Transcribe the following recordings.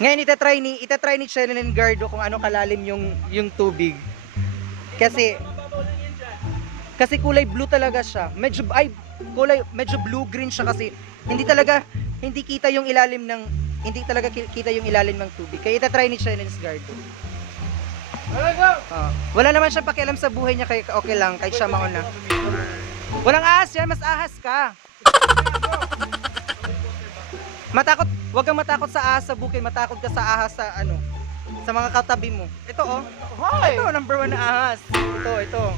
Ngayon itatry ni Sherilyn Gardo kung ano kalalim yung tubig. Kasi kasi kulay blue talaga siya. Medyo blue green siya kasi hindi kita yung ilalim ng hindi talaga kita yung ilalim ng tubig. Kaya itatry ni Sherilyn Gardo. Wala naman siya pakialam sa buhay niya kaya okay lang kahit siya mauna. Walang ahas yan, mas ahas ka. Wag kang matakot sa ahas sa bukid, matakot ka sa ahas sa sa mga katabi mo. Ito oh. Ito number 1 na ahas. Ito.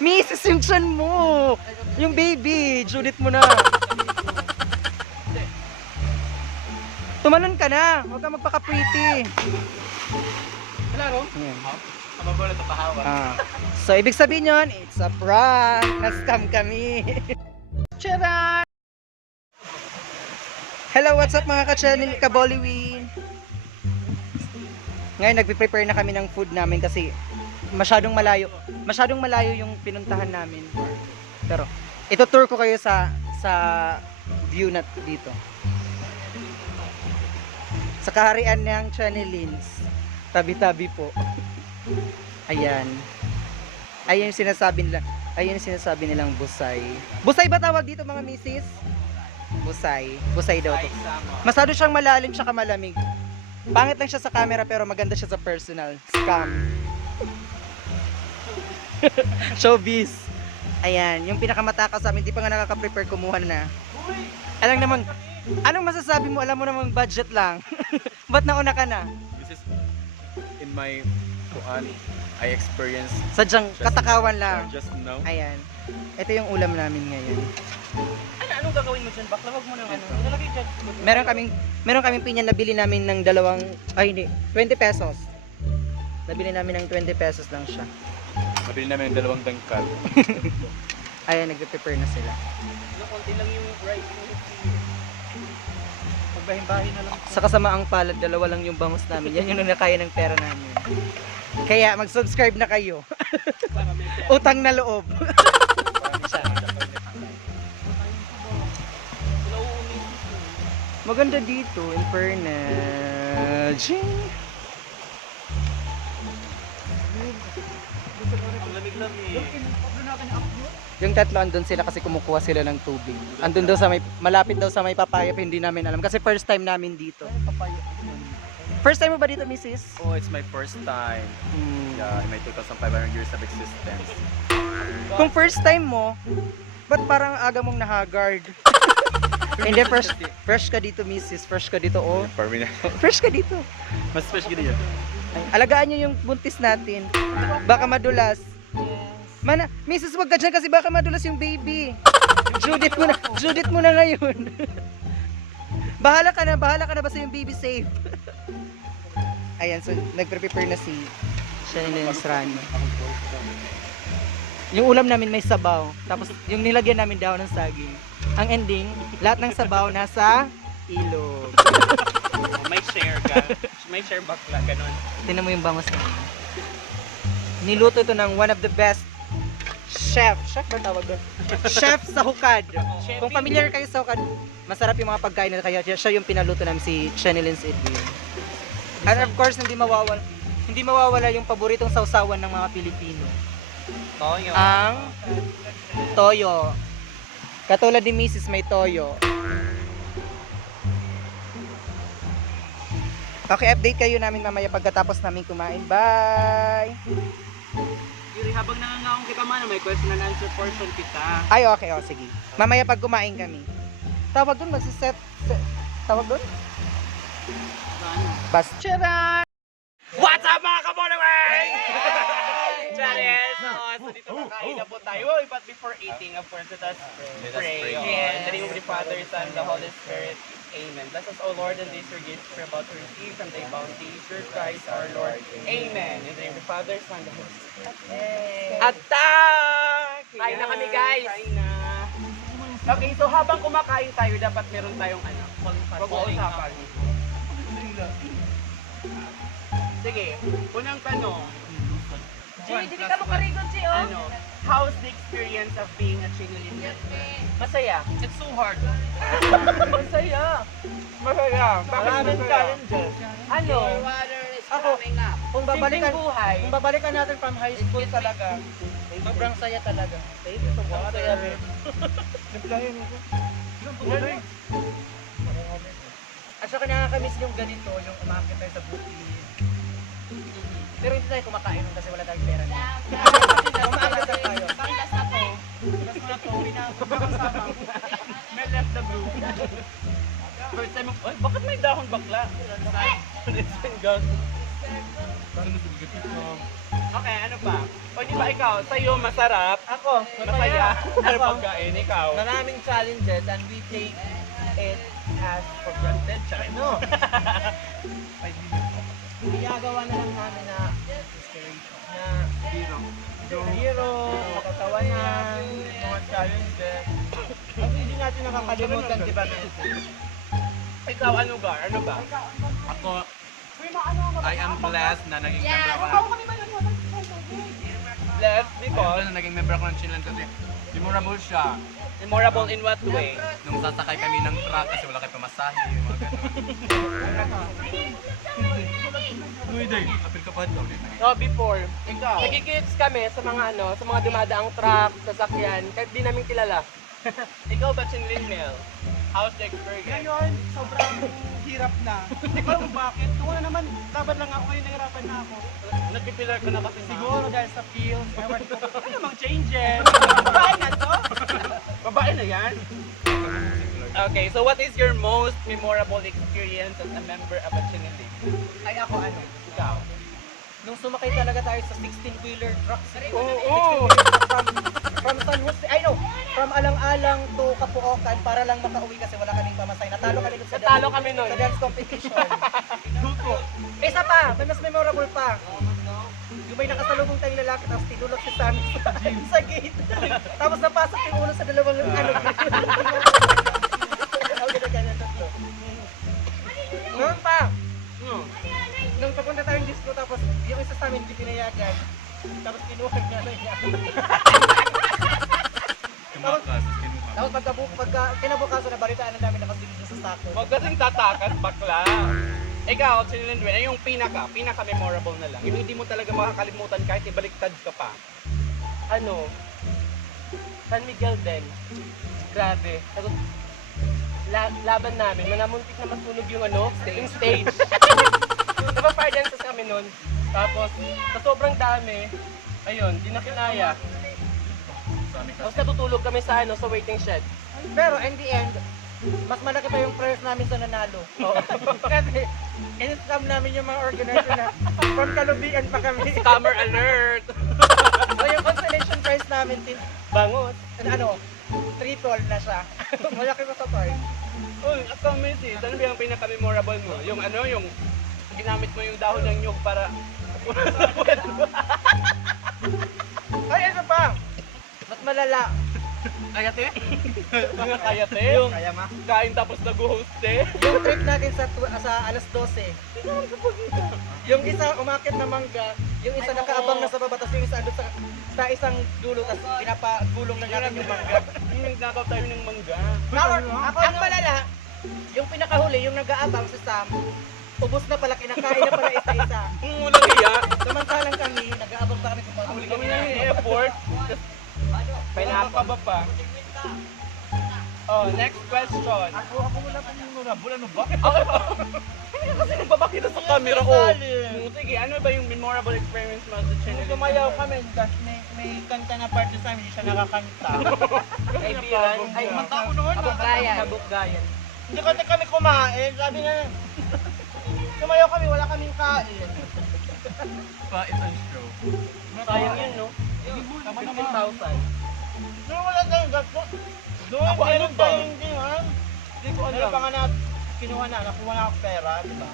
Misis yung tiyan mo. Yung baby, Judith mo na. Tumalon ka na, huwag kang magpaka-pretty. Klaro? Magulat na pahawa. So ibig sabihin yun, it's a prank. Na-scam kami. Charan! Hello, what's up mga ka-channel Kaboliwin? Ngayon nagpe-prepare na kami ng food namin kasi masyadong malayo yung pinuntahan namin. Pero ito tour ko kayo sa view na dito. Sa kaharian ng Chanelins. Tabi-tabi po. Ayan. Ayun yung sinasabi nilang busay. Busay ba tawag dito mga misis? Busay. Busay daw to. Masyado siyang malalim siya malamig. Pangit lang siya sa camera pero maganda siya sa personal. Scam. Showbiz. Ayan, yung pinakamatakas sa amin, di pa nga nakaka-prepare, kumuha na. Alam naman, anong masasabi mo? Alam mo namang budget lang. Ba't nauna ka na? This is in my I experienced Sadyang katakawan lang. just now. Ayan. Ito yung ulam namin ngayon. Anong gagawin mo dyan? Bakla wag mo nang Nalagay dyan. Meron kaming pinya na bili namin ng 20 pesos. Nabili namin ng 20 pesos lang siya. Mabili namin ng 2 dangkal. Ayan, nagpe-prepare na sila. Konti lang yung rice. Magbahin-bahin na lang. Sa kasamaang palad, 2 lang yung bangus namin. Yan yung nakaya ng pera namin. Kaya mag-subscribe na kayo. Utang na loob. Maganda dito, in fairness. Yung tatlo andun sila kasi kumukuha sila ng tubig. Andun daw malapit daw sa may papaya, hindi namin alam. Kasi first time namin dito. First time mo ba dito, Mrs.? Oh, it's my first time. Yeah, in my 2,500 years of existence. Kung first time mo, ba't parang aga mong nahagard? Hindi, fresh ka dito, Mrs. Fresh ka dito, oh. Fresh ka dito. Mas fresh gini yan. Alagaan nyo yung buntis natin. Baka madulas. Mrs. wag ka dyan kasi baka madulas yung baby. Judith mo na ngayon. Bahala ka na basta yung baby safe. Ayan, so nagre-prepare na si Sherilyn Rani. Yung ulam namin may sabaw, tapos yung nilagyan namin daw ng saging. Ang ending, lahat ng sabaw nasa ilog. May share ka. May share bakla, ganun. Tingnan mo yung bangus namin. Niluto ito ng one of the best chef ba tawag doon? Chef sa hukad. Kung familiar kayo sa hukad, masarap yung mga pagkain na kaya siya yung pinaluto namin si Sherilyn Edwin. And of course, hindi mawawala yung paboritong sausawan ng mga Pilipino. Toyo. Ang toyo. Katulad ni Mrs. may toyo. Okay, update kayo namin mamaya pagkatapos namin kumain. Bye! Yuri, habang nangangaong kita man, may question and answer portion kita. Ay, okay, sige. Mamaya pag kumain kami. Tawag doon, magsiset. Tawag doon? Bas. Charan! What's up mga kabonaway? Channel! So dito kakain na po tayo. But before eating, of course, let us pray. In the name of the Father, Son, and the Holy Spirit. Amen. Bless us, O Lord, and these your gifts we're about to receive from thy bounty. Through Christ our Lord. Amen. In the name of the Father, Son, and the Holy Spirit. Attack! Kain na kami, guys! Kain na. Okay, so habang kumakain tayo, dapat meron tayong pag-uusapan. Sige, unang tanong. G, hindi ka mo karigon, G, oh. How how's the experience of being a Chinolin member? Masaya. It's so hard. Masaya. Masaya. Maraming challenges. Ano? Ako, kung babalikan, Simpleng buhay. kung babalikan natin from high school talaga, sobrang saya talaga. Sobrang saya rin. At saka nakakamiss yung ganito, yung umakit tayo sa bukid. Pero hindi tayo kumakain nun kasi wala tayong pera. Umakit na tayo. May left the blue. First time, ay, bakit may dahon bakla? Listen, God. Okay, ano pa? O di ba ikaw, sa'yo masarap? Ako, Masaya? Ano Ako, pagkain? Ikaw? maraming challenges and we take it as for granted. Tsaka no. Ginagawa na lang namin na hero, katawanan, mga challenges. At hindi natin nakakalimutan, di ba, Messi? Ikaw, ano ba? Ano ba? Ako, I am blessed na naging member ako ng Left, I am because blessed na naging member ako ng Chinlan kasi memorable siya. memorable in what way? Nung sasakay kami ng truck kasi wala kayo pamasahe, yung mga ganun. Uy, day, apil ka pa daw. No, before. Ikaw. Nagkikits kami sa mga ano, sa mga dumadaang truck, sasakyan, kahit di namin kilala. Ikaw ba, Chinlin Mel? How's the experience? Ngayon, sobrang hirap na. Hindi ko alam kung bakit. Kung ano naman, laban lang ako, ngayon nahirapan na ako. Nagpipilar ka na kasi Siguro dahil sa pills, ewan ko. Ano namang changes? Bahay na to? Babae na yan? Okay, so what is your most memorable experience as a member of a Chinilin? Ay ako ano, Ikaw? nung sumakay talaga tayo sa 16-wheeler truck. Oo. From San Jose, from Alang-Alang to Kapuokan para lang makauwi kasi wala kaming pamasay. Natalo kami dun sa Natalo kami nun. sa dance competition. Isa pa, may mas memorable pa. Yung may nakasalubong tayong lalaki tapos tinulog si Sammy sa gate. Tapos napasok yung ulo sa dalawang ano. Noon pa, nung papunta tayong disco tapos yung isa sa amin hindi pinayagan. Tapos kinuha niya na niya. Tumakas, kinuha. Tapos pagka kinabukasan na balitaan na namin nakasilid sa sako. Huwag kasing tatakas, bakla. Ikaw, Chinilin Dwayne, ay yung pinaka-memorable na lang. Yung hindi mo talaga makakalimutan kahit ibaliktad ka pa. Ano? San Miguel din. Grabe. Tapos, laban namin, manamuntik na masunog yung ano, yung stage. Diba fire dances kami nun? Tapos, sa sobrang dami, ayun, di na kinaya. Tapos natutulog kami sa ano, sa waiting shed. Pero in the end, mas malaki pa yung prayers namin sa nanalo. Oo. Kasi in-scam namin yung mga organizer na from Kalubian pa kami. Scammer alert! So yung consolation prize namin, Bangot. ano, triple na siya. Malaki pa sa part. Uy, ikaw, Missy, ano ba yung pinaka-memorable mo? Yung ano, yung ginamit mo yung dahon ng nyug para... Ay, ano pa? Mas malala. Kayate? Mga kayate? Yung Kaya ma? kain tapos nag-host eh. Yung trip natin sa alas 12. Yung isa umakit na mangga, yung isa nakaabang na sa baba, tapos yung isa andun sa isang dulo, tapos pinapagulong lang natin yung mangga. Yung nagnakaw tayo ng mangga. Ako ang malala, yung pinakahuli, yung nag-aabang sa Sam, ubos na pala, kinakain na pala isa-isa. Walang iya. Samantalang kami, nag-aabang pa kami kung Huli kami na yung effort. Pineapple pa. Oh, next question. Ako wala pa yung memorable, ano ba? Hindi kasi nagpapakita sa camera ko. Sige, ano ba yung memorable experience mo sa channel? Tumayaw kami, tapos may kanta na part sa amin, hindi siya nakakanta. Kaibigan. Ay, Ako noon, Kabukgayan. hindi kasi kami kumain, sabi niya, tumayaw kami, wala kaming kain. Pa, itong show. Sayang yun, no? Tama 15,000. Doon wala tayong gasto. Doon, Ako, ano meron ba? tayong hindi, ha? Hindi ko Meron pa nga na, kinuha na, nakuha na ako pera, di ba?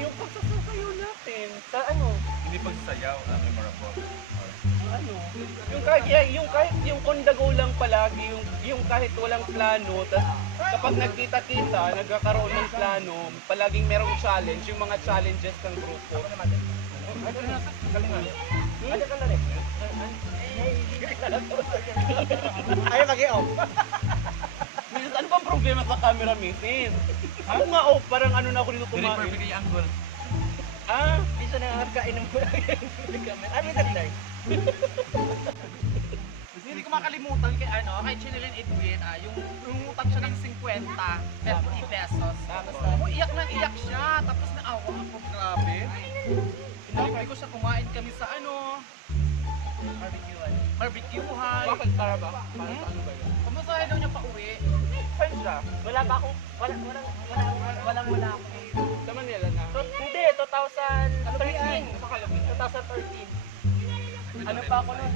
Yung pagsasakayo natin. Sa ano? Hindi pagsasayaw, memorable. Ano? Yung kondago lang palagi, yung kahit walang plano, tas kapag nagkita-kita, nagkakaroon ng plano, palaging merong challenge, yung mga challenges ng grupo. Galingan. Ano ka na rin? Ayaw mag-i-off. Mrs. Ano bang problema sa camera, Mrs.? Ako nga, oh, parang ano na ako dito Very kumain. perfect yung angle. Ah, Hindi siya nakakain ng mula. Ano yung tatay? Hindi ko makalimutan kay kay Chinelin Edwin, yung umutang siya ng 50 pesos. Iyak na iyak siya, tapos naawa ako, grabe. Hindi ko siya kumain kami sa barbecuehan. bakit para ba? Para sa ano ba yun? Kamusahin daw niya pa uwi. Saan siya? Wala pa ako. Wala ako. Sa Manila na. Hindi, 2013. 2013. Ano pa ako nun?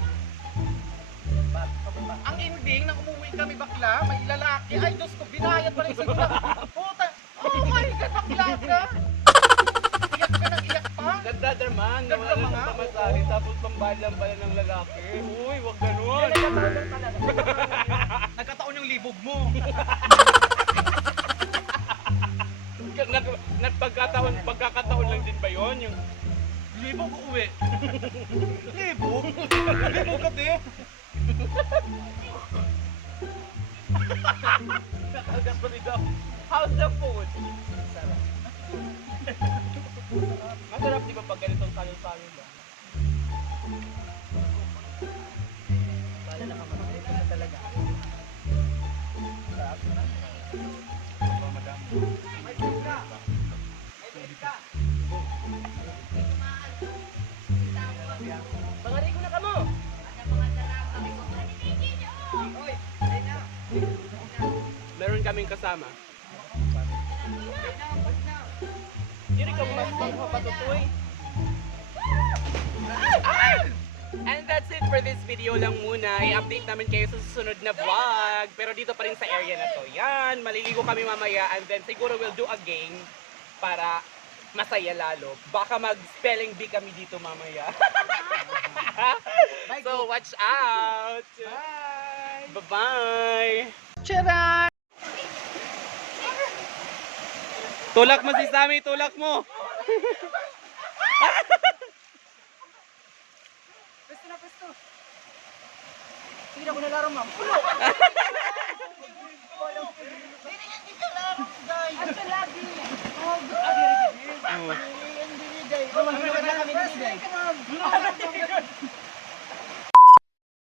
Ang ending, nang umuwi kami bakla, may lalaki. Ay, Diyos ko, binayad pa rin sa gula. Puta, oh my God, bakla ka. Iyak ka nang iyak pa. Nagdadraman, nawala Nagdrama ng nga, pamasahe, tapos pambayad lang pala ng lalaki. Uy, wag ganun. Nagkataon yung libog mo. Pagkakataon lang din ba yun? Yung Libog uwi. Libog? Libog ka din. nakagas pa dito. How's the food? Masarap di ba pag ganitong salon-salon lang? Wala na kamatay. Ito na talaga. Pangari ko na kamo. Meron kaming kasama. Yuri ka mas patutoy. And that's it for this video lang muna. I-update namin kayo sa susunod na vlog. Pero dito pa rin sa area na to. Yan, maliligo kami mamaya. And then siguro we'll do a game para masaya lalo. Baka mag-spelling bee kami dito mamaya. So watch out! Bye! Bye-bye! Charan! Tulak mo si Sammy, tulak mo! Pesto na, pesto. Hindi na ko nalaro, ma'am. Oh. Hindi, guys. Kami na kami, guys.